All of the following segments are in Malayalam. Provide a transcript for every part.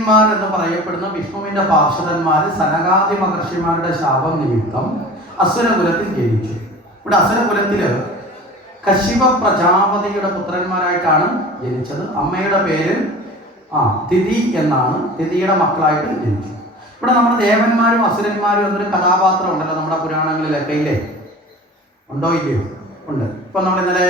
ദേവീന്മാർ എന്ന് പറയപ്പെടുന്ന വിഷ്ണുവിന്റെ പാർഷദന്മാർ സനകാദി മഹർഷിമാരുടെ ശാപം നിമിത്തം അസുരകുലത്തിൽ ജനിച്ചു. ഇവിടെ അസുരകുലത്തില് കശ്യപ പ്രജാപതിയുടെ പുത്രന്മാരായിട്ടാണ് ജനിച്ചത്. അമ്മയുടെ പേര് തിഥി എന്നാണ്. തിഥിയുടെ മക്കളായിട്ട് ജനിച്ചു. ഇവിടെ നമ്മുടെ ദേവന്മാരും അസുരന്മാരും എന്നൊരു കഥാപാത്രം ഉണ്ടല്ലോ നമ്മുടെ പുരാണങ്ങളിലൊക്കെ, ഇല്ലേ? ഉണ്ടോ ഇല്ലയോ? ഉണ്ട്. ഇപ്പൊ നമ്മൾ ഇന്നലെ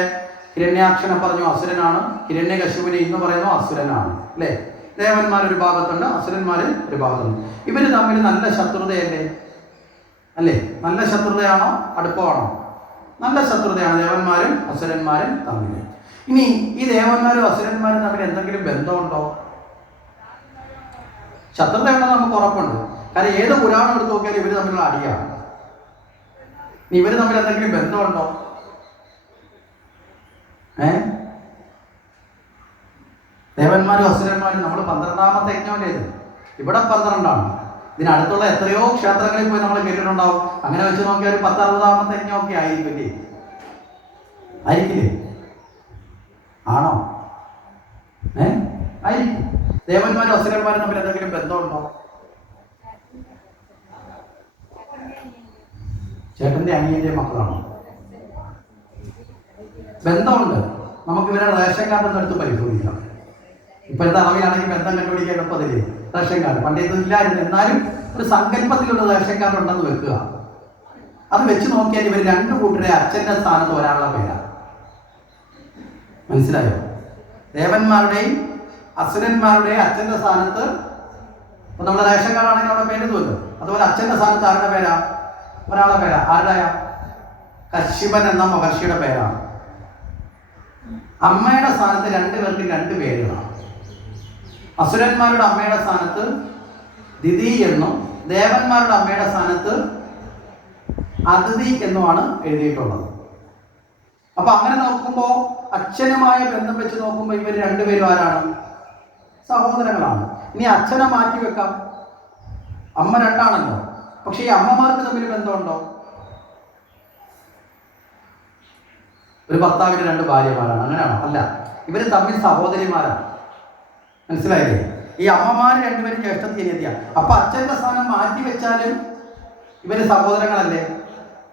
ഹിരണ്യാക്ഷനെ പറഞ്ഞു അസുരനാണ്, ഹിരണ്യകശിപുവിനെ ഇന്ന് പറയുന്നു അസുരനാണ്, അല്ലേ? ദേവന്മാരൊരു ഭാഗത്തുണ്ട്, അസുരന്മാർ ഒരു ഭാഗത്തുണ്ട്. ഇവർ തമ്മിൽ നല്ല ശത്രുതയല്ലേ? അല്ലേ? നല്ല ശത്രുതയാണോ അടുപ്പമാണോ? നല്ല ശത്രുതയാണ് ദേവന്മാരും അസുരന്മാരും തമ്മിൽ. ഇനി ഈ ദേവന്മാരും അസുരന്മാരും തമ്മിൽ എന്തെങ്കിലും ബന്ധമുണ്ടോ? ശത്രുത ഉണ്ടെന്ന് നമുക്ക് ഉറപ്പുണ്ട്. കാരണം ഏത് പുരാണം എടുത്ത് നോക്കിയാലും ഇവർ തമ്മിലുള്ള അടിയാണ്. ഇവർ തമ്മിൽ എന്തെങ്കിലും ബന്ധമുണ്ടോ? ദേവന്മാരും അസുരന്മാരും നമ്മൾ 12ാമത്തെ യജ്ഞമല്ലേത്? ഇവിടെ 12ആണ്. ഇതിനടുത്തുള്ള എത്രയോ ക്ഷേത്രങ്ങളിൽ പോയി നമ്മൾ കേട്ടിട്ടുണ്ടാവും. അങ്ങനെ വെച്ച് നോക്കിയാൽ 10-60ാമത്തെ യജ്ഞമൊക്കെ ആയിരിക്കില്ലേ? ആയിരിക്കില്ലേ? ആണോ? ആയിരിക്കും. ദേവന്മാരും അസുരന്മാരും തമ്മിൽ എന്തെങ്കിലും ബന്ധമുണ്ടോ? ചേട്ടന്റെ അനിയന്റെ മക്കളാണോ? ബന്ധമുണ്ട്. നമുക്ക് ഇവരുടെ റേഷൻ കാർഡ് എടുത്ത് പരിശോധിക്കാം. ഇപ്പോഴത്തെ അളവിലാണെങ്കിൽ ബന്ധം കണ്ടുപിടിക്കാൻ എളുപ്പത്തില്ലേ? റേഷൻ കാർഡ് പണ്ടേ ഇല്ലായിരുന്നു. എന്നാലും ഒരു സങ്കല്പത്തിലുള്ള റേഷൻ കാർഡ് ഉണ്ടെന്ന് വെക്കുക. അത് വെച്ച് നോക്കിയാൽ ഇവർ രണ്ടു കൂട്ടരെ അച്ഛന്റെ സ്ഥാനത്ത് ഒരാളുടെ പേരാണ്. മനസ്സിലായോ? ദേവന്മാരുടെയും അസുരന്മാരുടെയും അച്ഛന്റെ സ്ഥാനത്ത് ഇപ്പൊ നമ്മുടെ റേഷൻ കാർഡ് ആണെങ്കിൽ അവിടെ പേരെത്തുമല്ലോ. അതുപോലെ അച്ഛന്റെ സ്ഥാനത്ത് ആരുടെ പേരാ? ഒരാളുടെ പേരാ. ആരുടെയാ? കശ്യപൻ എന്ന മഹർഷിയുടെ പേരാണ്. അമ്മയുടെ സ്ഥാനത്ത് രണ്ടുപേർക്ക് 2 പേരുകളാണ്. അസുരന്മാരുടെ അമ്മയുടെ സ്ഥാനത്ത് ദിതി എന്നും ദേവന്മാരുടെ അമ്മയുടെ സ്ഥാനത്ത് അതിഥി എന്നുമാണ് എഴുതിയിട്ടുള്ളത്. അപ്പൊ അങ്ങനെ നോക്കുമ്പോൾ അച്ഛനുമായ ബന്ധം വെച്ച് നോക്കുമ്പോൾ ഇവർ രണ്ടുപേരും ആരാണ്? സഹോദരങ്ങളാണ്. ഇനി അച്ഛനെ മാറ്റി വെക്കാം. അമ്മ 2ആണല്ലോ. പക്ഷെ ഈ അമ്മമാർക്ക് തമ്മിൽ ബന്ധമുണ്ടോ? ഒരു ഭർത്താവിന് 2 ഭാര്യമാരാണ്, അങ്ങനെയാണോ? അല്ല, ഇവർ തമ്മിൽ സഹോദരിമാരാണ്. മനസ്സിലായില്ലേ? ഈ അമ്മമാർ രണ്ടുപേരും ജ്യേഷ്ഠത്തിനെത്തിയ. അപ്പൊ അച്ഛന്റെ സ്ഥാനം മാറ്റി വെച്ചാലും ഇവര് സഹോദരങ്ങളല്ലേ?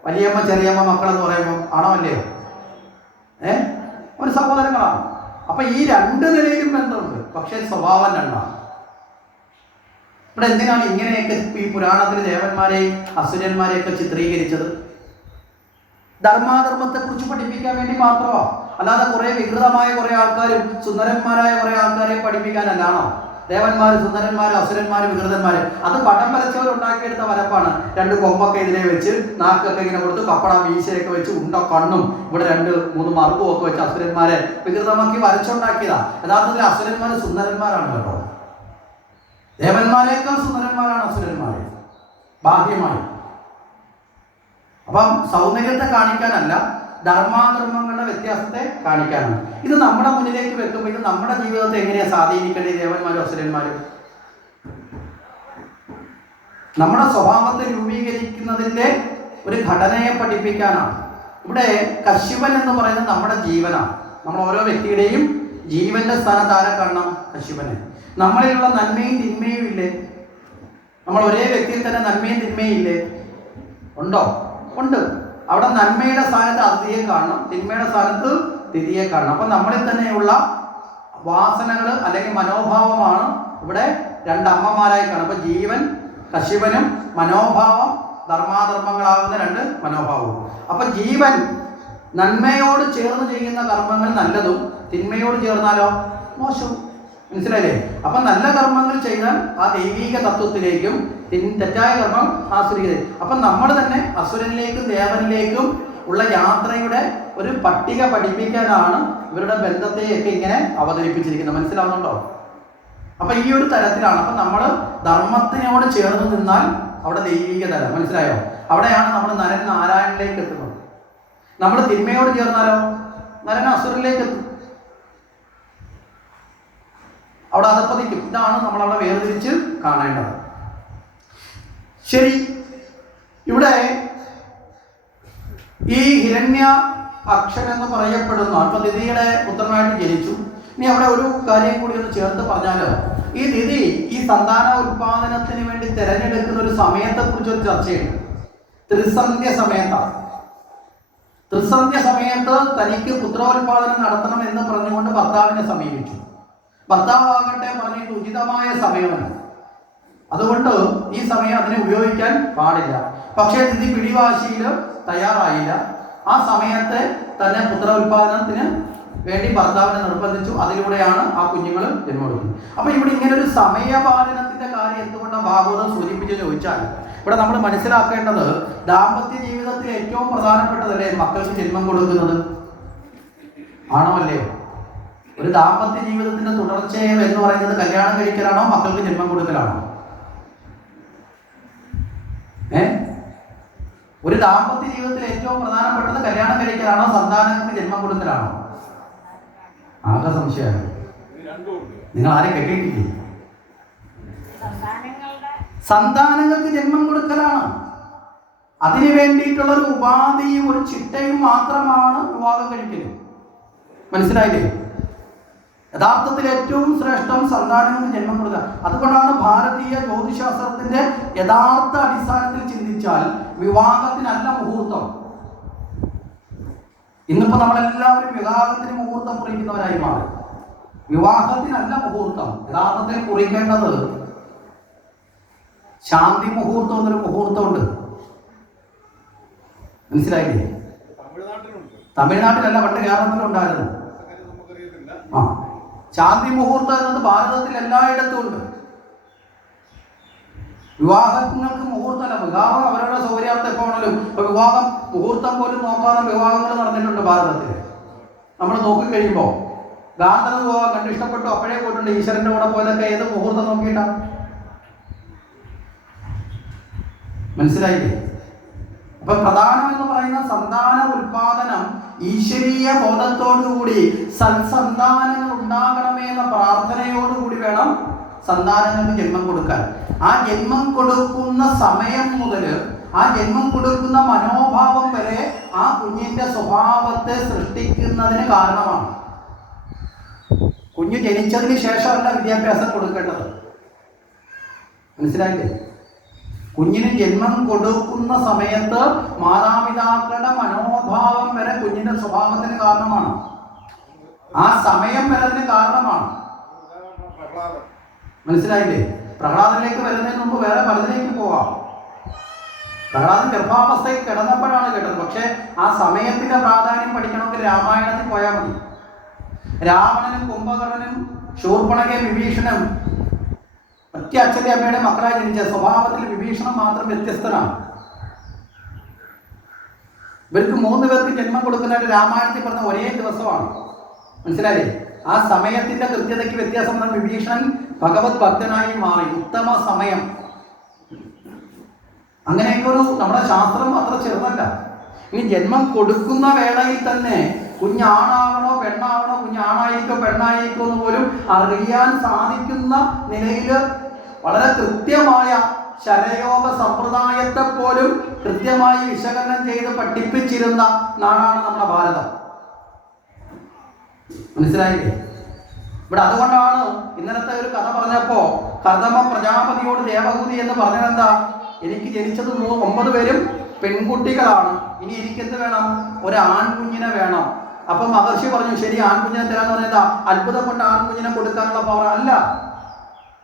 വലിയമ്മ ചെറിയമ്മ മക്കളെന്ന് പറയുമ്പോൾ ആണോ അല്ലയോ? ഒരു സഹോദരങ്ങളാണ്. അപ്പൊ ഈ 2 നിലയിലും ബന്ധമുണ്ട്. പക്ഷെ സ്വഭാവം 2ആണ്. ഇവിടെ എന്തിനാണ് ഇങ്ങനെയൊക്കെ ഈ പുരാണത്തിൽ ദേവന്മാരെയും അസുരന്മാരെയൊക്കെ ചിത്രീകരിച്ചത്? ധർമാധർമ്മത്തെ കുറിച്ച് പഠിപ്പിക്കാൻ വേണ്ടി മാത്രമോ? അല്ലാതെ കുറെ വികൃതമായ കുറെ ആൾക്കാരും സുന്ദരന്മാരായ കുറെ ആൾക്കാരെ പഠിപ്പിക്കാനല്ലാണോ? ദേവന്മാര് സുന്ദരന്മാര് അസുരന്മാര് വികൃതന്മാര് അത് പടം വരച്ചവരുണ്ടാക്കിയെടുത്ത വരപ്പാണ്. 2 കൊമ്പൊക്കെ ഇതിനെ വെച്ച് നാക്കൊക്കെ ഇങ്ങനെ കൊടുത്ത് കപ്പട മീശയൊക്കെ വെച്ച് ഉണ്ട കണ്ണും ഇവിടെ 2-3 മറുകും ഒക്കെ വെച്ച് അസുരന്മാരെ വികൃതമാക്കി വരച്ചുണ്ടാക്കിയതാ. യഥാർത്ഥത്തിൽ അസുരന്മാര് സുന്ദരന്മാരാണ് കേട്ടോ. ദേവന്മാരെക്കാൾ സുന്ദരന്മാരാണ് അസുരന്മാര് ബാഹ്യമായി. അപ്പം സൗന്ദര്യത്തെ കാണിക്കാനല്ല, ധർമാധർമ്മങ്ങളുടെ വ്യത്യാസത്തെ കാണിക്കാനാണ്. ഇത് നമ്മുടെ മുന്നിലേക്ക് വെക്കുമ്പോൾ ഇത് നമ്മുടെ ജീവിതത്തെ എങ്ങനെയാണ് സ്വാധീനിക്കേണ്ടത്? ദേവന്മാരും അസുരന്മാരും നമ്മുടെ സ്വഭാവത്തെ രൂപീകരിക്കുന്നതിൻ്റെ ഒരു ഘടനയെ പഠിപ്പിക്കാനാണ്. ഇവിടെ കശ്യപൻ എന്ന് പറയുന്നത് നമ്മുടെ ജീവനാണ്. നമ്മൾ ഓരോ വ്യക്തിയുടെയും ജീവന്റെ സ്ഥാനത്ത് ആരെ കാണണം? കശ്യപനെ. നമ്മളിലുള്ള നന്മയും തിന്മയും ഇല്ലേ? നമ്മൾ ഒരേ വ്യക്തിയിൽ തന്നെ നന്മയും തിന്മയും ഇല്ലേ? ഉണ്ടോ? ഉണ്ട്. അവിടെ നന്മയുടെ സ്ഥാനത്ത് അതിഥിയെ കാണണം, തിന്മയുടെ സ്ഥാനത്ത് തിഥിയെ കാണണം. അപ്പൊ നമ്മളിൽ തന്നെയുള്ള വാസനകൾ അല്ലെങ്കിൽ മനോഭാവമാണ് ഇവിടെ 2 അമ്മമാരായി കാണും. അപ്പൊ ജീവൻ കശ്യപനും മനോഭാവം ധർമാധർമ്മങ്ങളാകുന്ന 2 മനോഭാവവും. അപ്പൊ ജീവൻ നന്മയോട് ചേർന്ന് ചെയ്യുന്ന കർമ്മങ്ങൾ നല്ലതും തിന്മയോട് ചേർന്നാലോ മോശവും. മനസ്സിലായില്ലേ? അപ്പൊ നല്ല കർമ്മങ്ങൾ ചെയ്താൽ ആ ദൈവീക തത്വത്തിലേക്കും തെറ്റായ കർമ്മം ആസുരികത. അപ്പൊ നമ്മൾ തന്നെ അസുരനിലേക്കും ദേവനിലേക്കും ഉള്ള യാത്രയുടെ ഒരു പട്ടിക പഠിപ്പിക്കാനാണ് ഇവരുടെ ബന്ധത്തെയൊക്കെ ഇങ്ങനെ അവതരിപ്പിച്ചിരിക്കുന്നത്. മനസ്സിലാവുന്നുണ്ടോ? അപ്പൊ ഈ ഒരു തരത്തിലാണ്. അപ്പൊ നമ്മൾ ധർമ്മത്തിനോട് ചേർന്ന് നിന്നാൽ അവിടെ ദൈവീക തലം. മനസ്സിലായോ? അവിടെയാണ് നമ്മൾ നരൻ നാരായണനിലേക്ക് എത്തുന്നത്. നമ്മൾ തിന്മയോട് ചേർന്നാലോ നരൻ അസുരനിലേക്ക് എത്തും. അവിടെ അധപ്പതിക്കും. ഇതാണ് നമ്മൾ അവിടെ വേർതിരിച്ച് കാണേണ്ടത്. ശരി, ഇവിടെ ഈ ഹിരണ്യ അക്ഷൻ എന്ന് പറയപ്പെടുന്ന അപ്പൊ ദിതിയുടെ പുത്രനായിട്ട് ജനിച്ചു. ഇനി അവിടെ ഒരു കാര്യം കൂടി ഒന്ന് ചേർത്ത് പറഞ്ഞാലോ, ഈ ദിതി ഈ സന്താന ഉൽപാദനത്തിന് വേണ്ടി തിരഞ്ഞെടുക്കുന്ന ഒരു സമയത്തെക്കുറിച്ചൊരു ചർച്ചയുണ്ട്. ത്രിസന്ധ്യ സമയത്താണ്. ത്രിസന്ധ്യ സമയത്ത് തനിക്ക് പുത്രോത്പാദനം നടത്തണം എന്ന് പറഞ്ഞുകൊണ്ട് ഭർത്താവിനെ സമീപിച്ചു. ഭർത്താവാകട്ടെ പറഞ്ഞിട്ട് ഉചിതമായ സമയമല്ല, അതുകൊണ്ട് ഈ സമയം അതിനെ ഉപയോഗിക്കാൻ പാടില്ല. പക്ഷേ ഇതിന് പിടിവാശിയിൽ തയ്യാറായില്ല. ആ സമയത്തെ തന്നെ പുത്രോത്പാദനത്തിന് വേണ്ടി ഭർത്താവിനെ നിർബന്ധിച്ചു. അതിലൂടെയാണ് ആ കുഞ്ഞുങ്ങൾ ജന്മം കൊടുക്കുന്നത്. അപ്പൊ ഇവിടെ ഇങ്ങനെ ഒരു സമയപാലനത്തിന്റെ കാര്യം എന്തുകൊണ്ടാണ് ഭാഗവതം സൂചിപ്പിച്ച് ചോദിച്ചാൽ, ഇവിടെ നമ്മൾ മനസ്സിലാക്കേണ്ടത് ദാമ്പത്യ ജീവിതത്തിൽ ഏറ്റവും പ്രധാനപ്പെട്ടതല്ലേ മക്കൾക്ക് ജന്മം കൊടുക്കുന്നത്? ആണോ അല്ലയോ? ഒരു ദാമ്പത്യ ജീവിതത്തിന്റെ തുടർച്ചയം എന്ന് പറയുന്നത് കല്യാണം കഴിക്കലാണോ മക്കൾക്ക് ജന്മം കൊടുക്കലാണോ? ഒരു ദാമ്പത്യ ജീവിതത്തിൽ ഏറ്റവും പ്രധാനപ്പെട്ടത് കല്യാണം കഴിക്കലാണോ സന്താനങ്ങൾക്ക് ജന്മം കൊടുക്കലാണോ? ആകെ സംശയമാണ്. നിങ്ങൾ ആരെ കെട്ടിയിട്ടില്ലേ? സന്താനങ്ങൾക്ക് ജന്മം കൊടുക്കലാണ്. അതിനു വേണ്ടിയിട്ടുള്ള ഒരു ഉപാധിയും ഒരു ചിട്ടയും മാത്രമാണ് വിവാഹം കഴിക്കല്. മനസ്സിലായില്ലേ? യഥാർത്ഥത്തിൽ ഏറ്റവും ശ്രേഷ്ഠം സന്താനങ്ങൾക്ക് ജന്മം കൊടുക്കുക. അതുകൊണ്ടാണ് ഭാരതീയ ജ്യോതിശാസ്ത്രത്തിന്റെ യഥാർത്ഥ അടിസ്ഥാനത്തിൽ ചിന്തിച്ചാൽ വിവാഹത്തിനല്ല മുഹൂർത്തം. ഇന്നിപ്പോ നമ്മളെല്ലാവരും വിവാഹത്തിന് മുഹൂർത്തം കുറിക്കുന്നവരായി മാറി. വിവാഹത്തിനല്ല മുഹൂർത്തം. യഥാർത്ഥത്തിൽ കുറിക്കേണ്ടത് ശാന്തി മുഹൂർത്തം എന്നൊരു മുഹൂർത്തമുണ്ട്. മനസ്സിലായില്ലേ? തമിഴ്നാട്ടിലല്ല, പണ്ട് കേരളത്തിലുണ്ടായിരുന്നു. ആ, ശാന്തി മുഹൂർത്തം എന്നത് ഭാരതത്തിൽ എല്ലായിടത്തും ഉണ്ട്. വിവാഹങ്ങൾക്ക് മുഹൂർത്തമല്ല, വിവാഹം അവരുടെ സൗകര്യാർത്ഥം എപ്പോഴാണെങ്കിലും. ഇപ്പൊ വിവാഹം മുഹൂർത്തം പോലും നോക്കാതെ വിവാഹങ്ങൾ നടന്നിട്ടുണ്ട് ഭാരതത്തിൽ. നമ്മൾ നോക്കിക്കഴിയുമ്പോൾ ഗാന്ധന വിവാഹം കണ്ട് ഇഷ്ടപ്പെട്ടു, അപ്പോഴേ പോയിട്ടുണ്ട്. ഈശ്വരന്റെ കൂടെ പോയതൊക്കെ ഏത് മുഹൂർത്തം നോക്കിയിട്ടാ? മനസ്സിലായില്ലേ? അപ്പൊ പ്രധാനം എന്ന് പറയുന്ന സന്താന ഉൽപാദനം ഈശ്വരീയ ബോധത്തോടുകൂടി സൽസന്താനങ്ങൾ ഉണ്ടാകണമേ എന്ന പ്രാർത്ഥനയോടുകൂടി വേണം സന്താനങ്ങൾക്ക് ജന്മം കൊടുക്കാൻ. ആ ജന്മം കൊടുക്കുന്ന സമയം മുതൽ ആ ജന്മം കൊടുക്കുന്ന മനോഭാവം വരെ ആ കുഞ്ഞിന്റെ സ്വഭാവത്തെ സൃഷ്ടിക്കുന്നതിന് കാരണമാണ്. കുഞ്ഞ് ജനിച്ചതിന് ശേഷമല്ല വിദ്യാഭ്യാസം കൊടുക്കേണ്ടത്. മനസ്സിലായില്ലേ? കുഞ്ഞിന് ജന്മം കൊടുക്കുന്ന സമയത്ത് മാതാപിതാക്കളുടെ മനോഭാവം വരെ കുഞ്ഞിന്റെ സ്വഭാവത്തിന് കാരണമാണ്. ആ സമയം വരെ അതിന് കാരണമാണ്. മനസ്സിലായില്ലേ? പ്രഹ്ലാദനിലേക്ക് വരുന്നതിന് മുമ്പ് വേറെ പലതിലേക്ക് പോവാം. പ്രഹ്ലാദൻ ഗർഭാവസ്ഥയിൽ കിടന്നപ്പോഴാണ് കേട്ടത്. പക്ഷെ ആ സമയത്തിന്റെ പ്രാധാന്യം പഠിക്കണമെങ്കിൽ രാമായണത്തിൽ പോയാൽ മതി. രാവണനും കുംഭകർണനും ശൂർപ്പണഖയും വിഭീഷണനും ഒറ്റ അച്ഛന്റെ അമ്മയുടെ മക്കളായി ജനിച്ച സ്വഭാവത്തിൽ വിഭീഷണൻ മാത്രം വ്യത്യസ്തനാണ്. ഇവർക്ക് 3 പേർക്ക് ജന്മം കൊടുക്കുന്നതായിട്ട് രാമായണത്തിൽ പറഞ്ഞ ഒരേ ദിവസമാണ്. മനസ്സിലായില്ലേ? ആ സമയത്തിന്റെ കൃത്യതയ്ക്ക് വ്യത്യാസം വന്ന വിഭീഷണൻ ഭഗവത് ഭക്തനായി മാറി. ഉത്തമ സമയം. അങ്ങനെയൊക്കെ ഒരു നമ്മുടെ ശാസ്ത്രം അത്ര ചെറുതല്ല. ഇനി ജന്മം കൊടുക്കുന്ന വേളയിൽ തന്നെ കുഞ്ഞാണാവണോ പെണ്ണാവണോ, കുഞ്ഞാണായിരിക്കോ പെണ്ണായിരിക്കോ എന്ന് പോലും അറിയാൻ സാധിക്കുന്ന നിലയിൽ വളരെ കൃത്യമായ ശരയോഗ സമ്പ്രദായത്തെ പോലും കൃത്യമായി വിശകലനം ചെയ്ത് പഠിപ്പിച്ചിരുന്ന നാടാണ് നമ്മുടെ ഭാരതം. മനസ്സിലായില്ലേ? ഇവിടെ അതുകൊണ്ടാണ് ഇന്നലത്തെ ഒരു കഥ പറഞ്ഞപ്പോ കർദമ പ്രജാപതിയോട് ദേവഹൂതി എന്ന് പറഞ്ഞതെന്താ? എനിക്ക് ജനിച്ചത് 9 പേരും പെൺകുട്ടികളാണ്, ഇനി എനിക്കെന്ത് വേണം? ഒരു ആൺകുഞ്ഞിനെ വേണം. അപ്പൊ മഹർഷി പറഞ്ഞു, ശരി, ആൺകുഞ്ഞിനെ തരാന്ന് പറഞ്ഞതാ അത്ഭുതപ്പെട്ട ആൺകുഞ്ഞിനെ കൊടുക്കാനുള്ള പവർ അല്ല.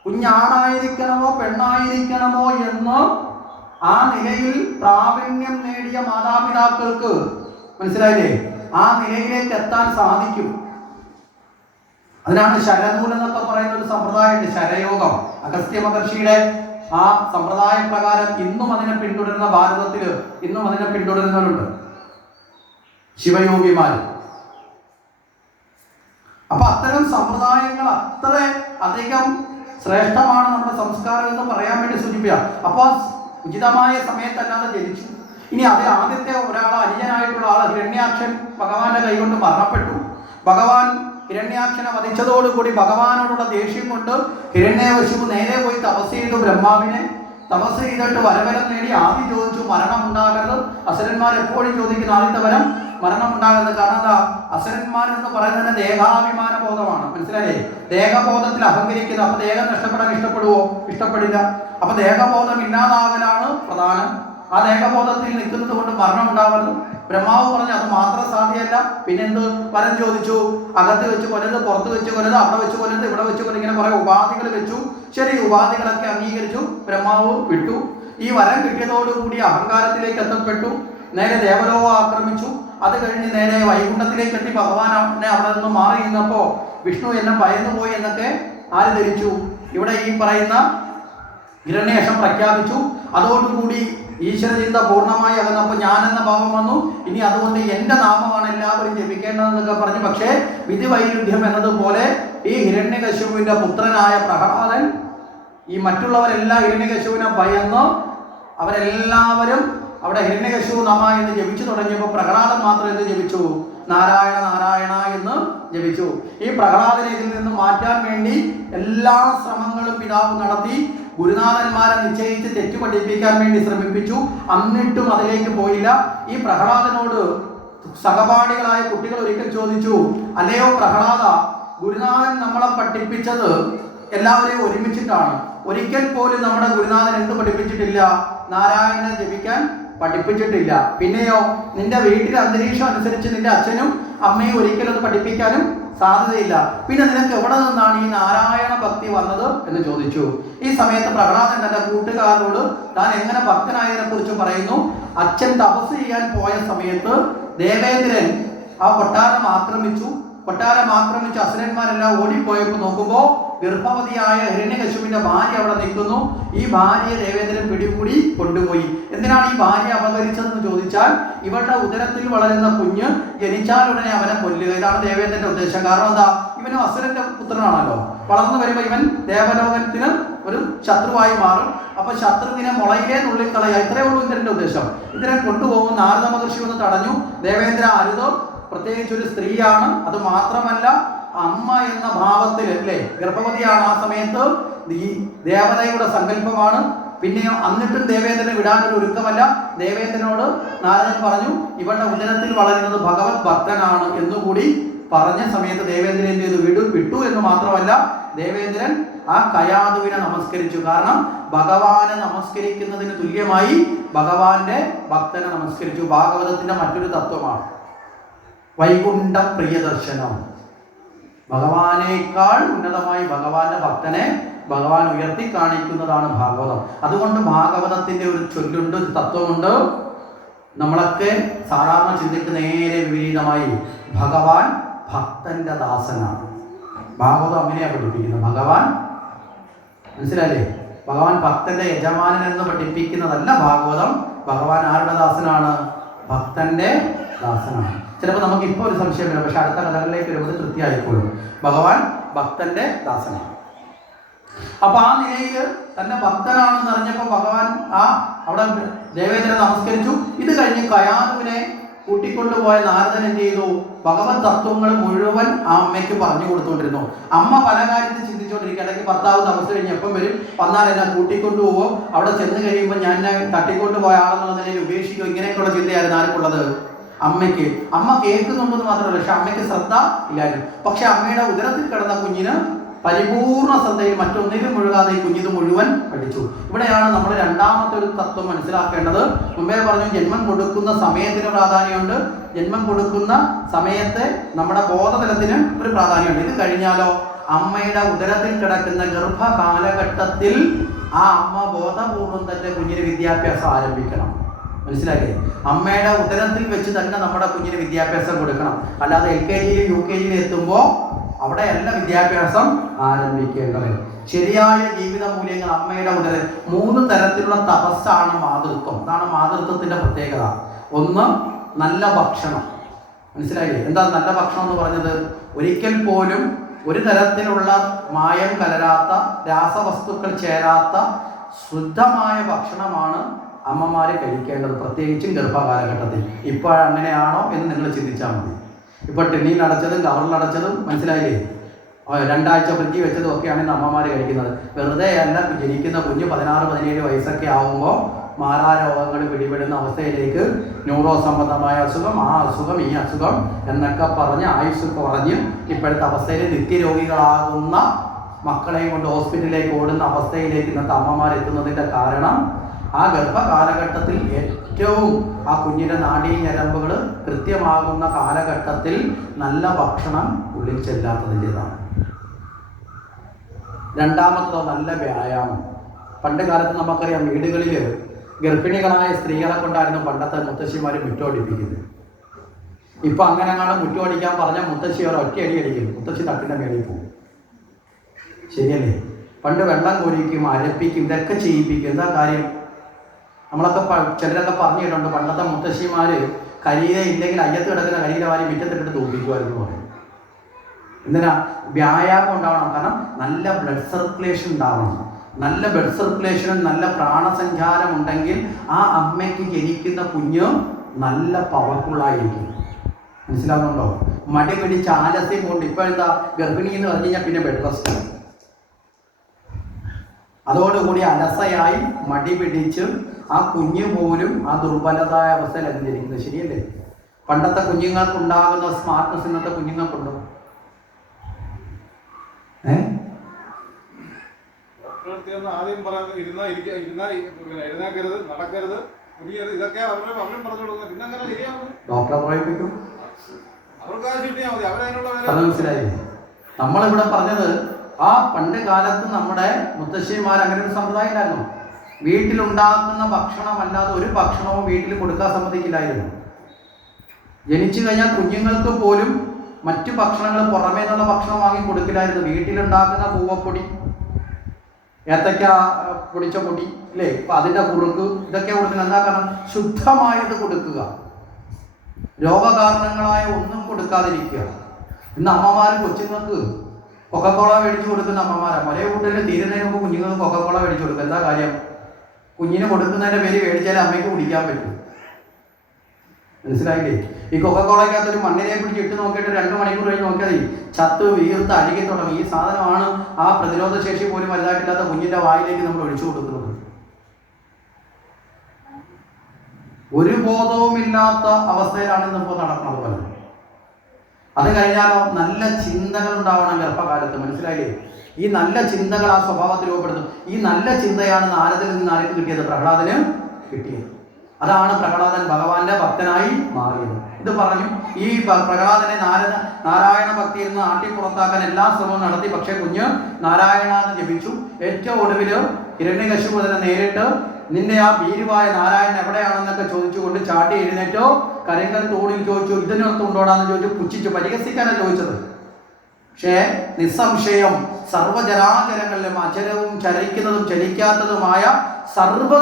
കുഞ്ഞാണായിരിക്കണമോ പെണ്ണായിരിക്കണമോ എന്ന് ആ നിലയിൽ പ്രാവീണ്യം നേടിയ മാതാപിതാക്കൾക്ക്, മനസ്സിലായില്ലേ, ആ നിലയിലേക്ക് എത്താൻ സാധിക്കും. അതിനാണ് ശരനൂൽ എന്നൊക്കെ പറയുന്ന ഒരു സമ്പ്രദായമുണ്ട്, ശരയോഗം. അഗസ്ത്യ മഹർഷിയുടെ ആ സമ്പ്രദായ പ്രകാരം ഇന്നും അതിനെ പിന്തുടരുന്ന ഭാരതത്തിൽ ഇന്നും അതിനെ പിന്തുടരുന്നവരുണ്ട്, ശിവയോഗിമാർ. അപ്പൊ അത്തരം സമ്പ്രദായങ്ങൾ അത്ര അധികം ശ്രേഷ്ഠമാണ് നമ്മുടെ സംസ്കാരം എന്ന് പറയാൻ വേണ്ടി സൂചിപ്പിക്കുക. അപ്പോൾ ഉചിതമായ സമയത്തല്ലാതെ ജനിച്ചു. ഇനി അതിൽ ആദ്യത്തെ ഒരാൾ, അനുജനായിട്ടുള്ള ആൾ ഹിരണ്യാക്ഷൻ ഭഗവാന്റെ കൈകൊണ്ട് മരണപ്പെട്ടു. ഭഗവാൻ ഹിരണ്യാക്ഷനെ വധിച്ചതോടുകൂടി ഭഗവാനോടുള്ള ദേഷ്യം കൊണ്ട് ഹിരണ്യകശിപു നേരെ പോയി തപസ് ചെയ്തു ബ്രഹ്മാവിനെ. തപസ് ചെയ്തിട്ട് വരവരം നേടി ആദ്യം ചോദിച്ചു, മരണം ഉണ്ടാകരുത്. അസുരന്മാർ എപ്പോഴും ചോദിക്കുന്ന ആദ്യത്തെ വരം മരണം ഉണ്ടാകരുത്. കാരണം എന്താ? അസുരന്മാർ എന്ന് പറയുന്നത് ദേഹാഭിമാന ബോധമാണ്. മനസ്സിലായില്ലേ? ദേഹബോധത്തിൽ അഹങ്കരിക്കുന്നത്. അപ്പൊ ദേഹം നഷ്ടപ്പെടാൻ ഇഷ്ടപ്പെടുവോ? ഇഷ്ടപ്പെടില്ല. അപ്പൊ ദേഹബോധം ഇല്ലാതാകലാണ് പ്രധാനം. ആ ദേഹബോധത്തിൽ നിൽക്കുന്നത് കൊണ്ട് മരണം ഉണ്ടാവരുത്. ബ്രഹ്മാവ് പറഞ്ഞു അത് മാത്രം സാധ്യമല്ല. പിന്നെന്ത്? വരം ചോദിച്ചു. അകത്ത് വെച്ച് കൊല്ലത്, പുറത്ത് വെച്ച് കൊല്ലത്, അവിടെ വെച്ച് കൊല്ലത്, ഇവിടെ വെച്ച് കൊല്ലത്, ഇങ്ങനെ കുറെ ഉപാധികൾ വെച്ചു. ശരി, ഉപാധികളൊക്കെ അംഗീകരിച്ചു, ബ്രഹ്മാവ് വിട്ടു. ഈ വരം കിട്ടിയതോടുകൂടി അഹങ്കാരത്തിലേക്ക് എത്തപ്പെട്ടു. നേരെ ദേവലോകം ആക്രമിച്ചു. അത് കഴിഞ്ഞ് നേരെ വൈകുണ്ഠത്തിലേക്ക് എത്തി. ഭഗവാനെ അവിടെ നിന്ന് മാറി നിന്നപ്പോ വിഷ്ണു എന്നെ ഭയന്നു പോയി എന്നൊക്കെ ആര് ധരിച്ചു? ഇവിടെ ഈ പറയുന്ന ഹിരണ്യേഷം പ്രഖ്യാപിച്ചു. അതോടുകൂടി ഈശ്വരചിന്ത പൂർണ്ണമായി അകന്നപ്പോൾ ഞാനെന്ന ഭാവം വന്നു. ഇനി അതുകൊണ്ട് എൻ്റെ നാമമാണ് എല്ലാവരും ജപിക്കേണ്ടതെന്നൊക്കെ പറഞ്ഞു. പക്ഷേ വിധി വൈരുദ്ധ്യം എന്നതുപോലെ ഈ ഹിരണ്യകശിപുവിൻ്റെ പുത്രനായ പ്രഹ്ലാദൻ ഈ മറ്റുള്ളവരെല്ലാം ഹിരണ്യകശിപുവിനെ ഭയന്ന് അവരെല്ലാവരും അവിടെ ഹിരണ്യകശിപു നമ എന്ന് ജപിച്ചു തുടങ്ങിയപ്പോൾ പ്രഹ്ലാദൻ മാത്രം എന്ത് ജപിച്ചു? നാരായണ നാരായണ എന്ന് ജപിച്ചു. ഈ പ്രഹ്ലാദനെ ഇതിൽ നിന്ന് മാറ്റാൻ വേണ്ടി എല്ലാ ശ്രമങ്ങളും പിതാവ് നടത്തി. ഗുരുനാഥന്മാരെ നിശ്ചയിച്ച് തെറ്റു പഠിപ്പിക്കാൻ വേണ്ടി ശ്രമിപ്പിച്ചു. എന്നിട്ടും അതിലേക്ക് പോയില്ല. ഈ പ്രഹ്ലാദനോട് സഹപാഠികളായ കുട്ടികൾ ഒരിക്കൽ ചോദിച്ചു, അല്ലയോ പ്രഹ്ലാദ, ഗുരുനാഥൻ നമ്മളെ പഠിപ്പിച്ചത് എല്ലാവരെയും ഒരുമിച്ചിട്ടാണ്. ഒരിക്കൽ പോലും നമ്മുടെ ഗുരുനാഥൻ എന്ത് പഠിപ്പിച്ചിട്ടില്ല? നാരായണനെ ജപിക്കാൻ പഠിപ്പിച്ചിട്ടില്ല. പിന്നെയോ നിന്റെ വീട്ടിലെ അന്തരീക്ഷം അനുസരിച്ച് നിന്റെ അച്ഛനും അമ്മയും ഒരിക്കലും അത് പഠിപ്പിക്കാനും സാധ്യതയില്ല. പിന്നെ നിനക്ക് എവിടെ നിന്നാണ് ഈ നാരായണ ഭക്തി വന്നത് എന്ന് ചോദിച്ചു. ഈ സമയത്ത് പ്രഹ്ലാദൻ തന്റെ കൂട്ടുകാരോട് താൻ എങ്ങനെ ഭക്തനായതിനെ കുറിച്ച് പറയുന്നു. അച്ഛൻ തപസ് ചെയ്യാൻ പോയ സമയത്ത് ദേവേന്ദ്രൻ ആ കൊട്ടാരം ആക്രമിച്ചു. കൊട്ടാരം ആക്രമിച്ച് അസുരന്മാരെല്ലാം ഓടിപ്പോയപ്പോൾ നോക്കുമ്പോൾ ഗർഭവതിയായ ഹിരണ്യകശിപുവിന്റെ ഭാര്യ അവിടെ നിൽക്കുന്നു. ഈ ഭാര്യയെ ദേവേന്ദ്രൻ പിടികൂടി കൊണ്ടുപോയി. എന്തിനാണ് ഈ ഭാര്യ അപഹരിച്ചതെന്ന് ചോദിച്ചാൽ ഇവളുടെ ഉദരത്തിൽ വളരുന്ന കുഞ്ഞ് ജനിച്ചാലുടനെ അവനെ കൊല്ലുക. ഇതാണ് ദേവേന്ദ്രന്റെ ഉദ്ദേശം. കാരണം എന്താ? ഇവനും അസുരന്റെ പുത്രനാണല്ലോ. വളർന്നു വരുമ്പോൾ ഇവൻ ദേവലോകത്തിന് ഒരു ശത്രുവായി മാറും. അപ്പൊ ശത്രുവിനെ മുളയിലേ നുള്ളിക്കളയുക. ഇത്രയേ ഉള്ളൂ ഇന്ദ്രന്റെ ഉദ്ദേശം. ഇന്ദ്രൻ കൊണ്ടുപോകും. നാരദ മഹർഷി ഒന്ന് തടഞ്ഞു. ദേവേന്ദ്ര അരുത്, പ്രത്യേകിച്ച് ഒരു സ്ത്രീയാണ്. അത് മാത്രമല്ല അമ്മ എന്ന ഭാവത്തിൽ അല്ലേ, ഗർഭവതിയാണ്. ആ സമയത്ത് ഈ ദേവതയുടെ സങ്കല്പമാണ്. പിന്നെയോ എന്നിട്ടും ദേവേന്ദ്രനെ വിടാനൊരു ഒരുക്കമല്ല. ദേവേന്ദ്രനോട് നാരദൻ പറഞ്ഞു ഇവളുടെ ഉദരത്തിൽ വളരുന്നത് ഭഗവത് ഭക്തനാണ് എന്നുകൂടി പറഞ്ഞ സമയത്ത് ദേവേന്ദ്രൻ എന്ത് ചെയ്തു? വിട്ടു എന്ന് മാത്രമല്ല ദേവേന്ദ്രൻ ആ കയാതുവിനെ നമസ്കരിച്ചു. കാരണം ഭഗവാനെ നമസ്കരിക്കുന്നതിന് തുല്യമായി ഭഗവാന്റെ ഭക്തനെ നമസ്കരിച്ചു. ഭാഗവതത്തിന്റെ മറ്റൊരു തത്വമാണ് വൈകുണ്ഠ പ്രിയദർശനം. ഭഗവാനേക്കാൾ ഉന്നതമായി ഭഗവാന്റെ ഭക്തനെ ഭഗവാൻ ഉയർത്തി കാണിക്കുന്നതാണ് ഭാഗവതം. അതുകൊണ്ട് ഭാഗവതത്തിന്റെ ഒരു ചൊല്ലുണ്ട്, ഒരു തത്വമുണ്ട്. നമ്മളൊക്കെ സാധാരണ ചിന്തിക്ക് നേരെ വിപരീതമായി ഭഗവാൻ ഭക്തന്റെ ദാസനാണ്. ഭാഗവതം അങ്ങനെയാണ് പഠിപ്പിക്കുന്നത്. ഭഗവാൻ മനസ്സിലായില്ലേ? ഭഗവാൻ ഭക്തന്റെ യജമാനൻ എന്ന് പഠിപ്പിക്കുന്നതല്ല ഭാഗവതം. ഭഗവാൻ ആരുടെ ദാസനാണ്? ഭക്തന്റെ ദാസനാണ്. ചിലപ്പോൾ നമുക്ക് ഇപ്പോൾ ഒരു സംശയം വരും, പക്ഷെ അടുത്ത കഥകളിലേക്ക് വരുമ്പോൾ തൃപ്തിയായിക്കോളും. ഭഗവാൻ ഭക്തന്റെ ദാസനാണ്. അപ്പൊ ആ നിലയിൽ തന്നെ ഭക്തനാണെന്ന് അറിഞ്ഞപ്പോൾ ഭഗവാൻ അവിടെ ദേവേന്ദ്രനെ നമസ്കരിച്ചു. ഇത് കഴിഞ്ഞ് കയാതുവിനെ കൂട്ടിക്കൊണ്ടുപോയ നാരദൻ എന്ത് ചെയ്തു? ഭഗവത് തത്വങ്ങൾ മുഴുവൻ ആ അമ്മയ്ക്ക് പറഞ്ഞു കൊടുത്തുകൊണ്ടിരുന്നു. അമ്മ പല കാര്യത്തിൽ ചിന്തിച്ചുകൊണ്ടിരിക്കുക. ഇടയ്ക്ക് ഭർത്താവ് തപസ് കഴിഞ്ഞ് എപ്പം വരും, വന്നാൽ എന്നെ കൂട്ടിക്കൊണ്ടുപോകുമോ, അവിടെ ചെന്ന് കഴിയുമ്പോൾ ഞാൻ എന്നെ തട്ടിക്കൊണ്ടുപോയ ആളെന്നുള്ള നിലയിൽ ഉപേക്ഷിക്കും, ഇങ്ങനെയൊക്കെയുള്ള ചിന്തയായിരുന്നു ആർക്കുള്ളത്? അമ്മയ്ക്ക്. അമ്മ കേൾക്കുന്നുണ്ടെന്ന് മാത്രമല്ല, പക്ഷെ അമ്മയ്ക്ക് ശ്രദ്ധ ഇല്ലായിരുന്നു. പക്ഷെ അമ്മയുടെ ഉദരത്തിൽ കിടന്ന കുഞ്ഞിന് പരിപൂർണ ശ്രദ്ധയിൽ മറ്റൊന്നിലും മുഴുകാതെ ഈ കുഞ്ഞിത് മുഴുവൻ പഠിച്ചു. ഇവിടെയാണ് നമ്മൾ രണ്ടാമത്തെ ഒരു തത്വം മനസ്സിലാക്കേണ്ടത്. മുമ്പേ പറഞ്ഞു ജന്മം കൊടുക്കുന്ന സമയത്തിന് പ്രാധാന്യമുണ്ട്. ജന്മം കൊടുക്കുന്ന സമയത്തെ നമ്മുടെ ബോധതലത്തിന് ഒരു പ്രാധാന്യമുണ്ട്. ഇത് കഴിഞ്ഞാലോ അമ്മയുടെ ഉദരത്തിൽ കിടക്കുന്ന ഗർഭകാലഘട്ടത്തിൽ ആ അമ്മ ബോധപൂർവം തന്നെ കുഞ്ഞിന് വിദ്യാഭ്യാസം ആരംഭിക്കണം. മനസ്സിലായില്ലേ? അമ്മയുടെ ഉദരത്തിൽ വെച്ച് തന്നെ നമ്മുടെ കുഞ്ഞിന് വിദ്യാഭ്യാസം കൊടുക്കണം. അല്ലാതെ LKG UKG എത്തുമ്പോൾ അവിടെയല്ല വിദ്യാഭ്യാസം ആരംഭിക്കേണ്ടത്. ശരിയായ ജീവിത മൂല്യങ്ങൾ അമ്മയുടെ ഉദരം. 3 തരത്തിലുള്ള തപസ്സാണ് മാതൃത്വം. അതാണ് മാതൃത്വത്തിന്റെ പ്രത്യേകത. ഒന്ന്, നല്ല ഭക്ഷണം. മനസ്സിലായില്ലേ? എന്താ നല്ല ഭക്ഷണം എന്ന് പറഞ്ഞത്? ഒരിക്കൽ പോലും ഒരു തരത്തിലുള്ള മായം കലരാത്ത, രാസവസ്തുക്കൾ ചേരാത്ത ശുദ്ധമായ ഭക്ഷണമാണ് അമ്മമാര് കഴിക്കേണ്ടത്, പ്രത്യേകിച്ചും ഗർഭകാലഘട്ടത്തിൽ. ഇപ്പോൾ അങ്ങനെയാണോ എന്ന് നിങ്ങൾ ചിന്തിച്ചാൽ മതി. ഇപ്പോൾ ടിന്നിയിൽ അടച്ചതും കവറിൽ അടച്ചതും മനസ്സിലായില്ലേ, 2 ആഴ്ച ഫ്രിഡ്ജി വെച്ചതും ഒക്കെയാണ് ഇന്ന് അമ്മമാർ കഴിക്കുന്നത്. വെറുതെ അല്ല, ജനിക്കുന്ന കുഞ്ഞ് 16-17 വയസ്സൊക്കെ ആകുമ്പോൾ മാറാരോഗങ്ങൾ പിടിപെടുന്ന അവസ്ഥയിലേക്ക് ന്യൂറോ സംബന്ധമായ അസുഖം, ആ അസുഖം, ഈ അസുഖം എന്നൊക്കെ പറഞ്ഞ് ആയുസ് കുറഞ്ഞ് ഇപ്പോഴത്തെ അവസ്ഥയിൽ നിത്യരോഗികളാകുന്ന മക്കളെയും കൊണ്ട് ഹോസ്പിറ്റലിലേക്ക് ഓടുന്ന അവസ്ഥയിലേക്ക് ഇന്നത്തെ അമ്മമാരെത്തുന്നതിൻ്റെ കാരണം ആ ഗർഭകാലഘട്ടത്തിൽ ഏറ്റവും ആ കുഞ്ഞിൻ്റെ നാഡീ ഞരമ്പുകൾ കൃത്യമാകുന്ന കാലഘട്ടത്തിൽ നല്ല ഭക്ഷണം ഉള്ളിൽ ചെല്ലാത്തതിൻ്റെതാണ്. രണ്ടാമത്തതോ നല്ല വ്യായാമം. പണ്ട് കാലത്ത് നമുക്കറിയാം, വീടുകളിൽ ഗർഭിണികളായ സ്ത്രീകളെ കൊണ്ടായിരുന്നു പണ്ടത്തെ മുത്തശ്ശിമാർ മുറ്റോടിപ്പിക്കുന്നത്. ഇപ്പം അങ്ങനെ മുറ്റോടിക്കാൻ പറഞ്ഞാൽ മുത്തശ്ശി അവർ ഒറ്റയടി അടിക്കും, മുത്തശ്ശി തട്ടിൻ്റെ മേളിൽ പോകും. ശരിയല്ലേ? പണ്ട് വെള്ളം കോരിക്കും, അരപ്പിക്കും, ഇതൊക്കെ ചെയ്യിപ്പിക്കും. എന്താ കാര്യം? നമ്മളൊക്കെ ചിലരൊക്കെ പറഞ്ഞിട്ടുണ്ട്, പണ്ടത്തെ മുത്തശ്ശിമാർ കരിയില ഇല്ലെങ്കിൽ അയ്യത്ത് കിടക്കുന്ന കരിയില വാരി മുറ്റത്തിട്ടിട്ട് തൂപ്പിക്കുമായിരുന്നു പറയും. എന്തിനാ? വ്യായാമം ഉണ്ടാവണം. കാരണം നല്ല ബ്ലഡ് സർക്കുലേഷൻ ഉണ്ടാവണം. നല്ല ബ്ലഡ് സർക്കുലേഷനും നല്ല പ്രാണസഞ്ചാരം ഉണ്ടെങ്കിൽ ആ അമ്മയ്ക്ക് ജനിക്കുന്ന കുഞ്ഞ് നല്ല പവർഫുള്ളായിരിക്കും. മനസ്സിലാവുന്നുണ്ടോ? മടി പിടിച്ച് ആലസ്യം കൊണ്ട് ഇപ്പോൾ എന്താ ഗർഭിണി എന്ന് പറഞ്ഞു കഴിഞ്ഞാൽ പിന്നെ ബെഡ് റെസ്റ്റ്. അതോടുകൂടി അലസയായി മടി പിടിച്ച് ആ കുഞ്ഞ് പോലും ആ ദുർബലതായ അവസ്ഥയിൽ ജനിക്കുന്നത്. ശരിയല്ലേ? പണ്ടത്തെ കുഞ്ഞുങ്ങൾക്കുണ്ടാകുന്ന സ്മാർട്ട്നെസ് ഇന്നത്തെ കുഞ്ഞുങ്ങൾക്കുണ്ടോ? ആദ്യം എഴുന്നേക്കരുത്, നടക്കരുത്, ഇതൊക്കെ ഡോക്ടറെ പറയിപ്പിക്കും. അവർക്ക് മനസ്സിലായി? നമ്മളിവിടെ പറഞ്ഞത് ആ പണ്ട് കാലത്ത് നമ്മുടെ മുത്തശ്ശിമാർ അങ്ങനെ ഒരു സമ്പ്രദായം ഇല്ലായിരുന്നു. വീട്ടിലുണ്ടാക്കുന്ന ഭക്ഷണമല്ലാതെ ഒരു ഭക്ഷണവും വീട്ടിൽ കൊടുക്കാൻ സമ്മതിക്കില്ലായിരുന്നു. ജനിച്ചു കഴിഞ്ഞാൽ കുഞ്ഞുങ്ങൾക്ക് പോലും മറ്റു ഭക്ഷണങ്ങൾ പുറമേ നിന്നുള്ള ഭക്ഷണം വാങ്ങി കൊടുക്കില്ലായിരുന്നു. വീട്ടിലുണ്ടാക്കുന്ന കൂവപ്പൊടി, ഏത്തക്ക പൊടിച്ച പൊടി അല്ലേ, അപ്പം അതിൻ്റെ കുറുക്ക്, ഇതൊക്കെ കൊടുക്കുന്നത്. എന്താ കാരണം? ശുദ്ധമായത് കൊടുക്കുക, രോഗകാരണങ്ങളായ ഒന്നും കൊടുക്കാതിരിക്കുക. ഇന്ന് അമ്മമാർ കൊച്ചുങ്ങൾക്ക് കൊക്കക്കോള മേടിച്ചു കൊടുക്കുന്ന അമ്മമാരാണ്. ഒരേ വീട്ടിൽ തീരുന്നതിന് മുമ്പ് കുഞ്ഞുങ്ങൾക്ക് കൊക്കക്കോള മേടിച്ചു കൊടുക്കുക. എന്താ കാര്യം? കുഞ്ഞിന് കൊടുക്കുന്നതിൻ്റെ പേര് മേടിച്ചാൽ അമ്മയ്ക്ക് കുടിക്കാൻ പറ്റും. മനസ്സിലായില്ലേ? ഈ കൊക്കക്കോളയ്ക്കകത്തൊരു മണ്ണിനെ പിടിച്ച് ഇട്ട് നോക്കിയിട്ട് 2 മണിക്കൂർ കഴിഞ്ഞ് നോക്കിയാൽ ചത്ത് വീർത്ത് അഴുകി തുടങ്ങും. ഈ സാധനമാണ് ആ പ്രതിരോധ ശേഷി പോലും വലുതായിട്ടില്ലാത്ത കുഞ്ഞിൻ്റെ വായിലേക്ക് നമ്മൾ ഒഴിച്ചു കൊടുക്കുന്നത്. ഒരു ബോധവുമില്ലാത്ത അവസ്ഥയിലാണ് ഇന്നിപ്പോൾ നടക്കുന്നത് പലരും. അത് കഴിഞ്ഞാലോ നല്ല ചിന്തകൾ ഉണ്ടാവണം ഗർഭകാലത്ത്. മനസ്സിലായില്ലേ? ഈ നല്ല ചിന്തകൾ ആ സ്വഭാവത്തിൽ രൂപപ്പെടുന്നു. ഈ നല്ല ചിന്തയാണ് നാരദിൽ നിന്ന് ആർക്ക് കിട്ടിയത്? പ്രഹ്ലാദന് കിട്ടിയത്. അതാണ് പ്രഹ്ലാദൻ ഭഗവാന്റെ ഭക്തനായി മാറിയത്. ഇത് പറഞ്ഞു. ഈ പ്രഹ്ലാദനെ നാരായണ ഭക്തിയിൽ നിന്ന് ആട്ടിപ്പുറത്താക്കാൻ എല്ലാ ശ്രമവും നടത്തി. പക്ഷേ കുഞ്ഞ് നാരായണ എന്ന് ജപിച്ചു. ഏറ്റവും ഒടുവിൽ ഹിരണ്യകശിപു തന്നെ നേരിട്ട് നിന്റെ ആ ഭീരുവായ നാരായണൻ എവിടെയാണെന്നൊക്കെ ചോദിച്ചുകൊണ്ട് ചാട്ടി എഴുന്നേറ്റോ കരിങ്കൽ തോടിൽ ചോദിച്ചു, ഇതിനകത്തുണ്ടോടാന്ന് ചോദിച്ചു, പുച്ഛിച്ചു, പരിഹസിക്കാനാണ് ചോദിച്ചത്. പക്ഷേ നിസ്സംശയം സർവ്വചരാചരങ്ങളിലും അചരവും ചലിക്കുന്നതും ചലിക്കാത്തതുമായ സർവ്വ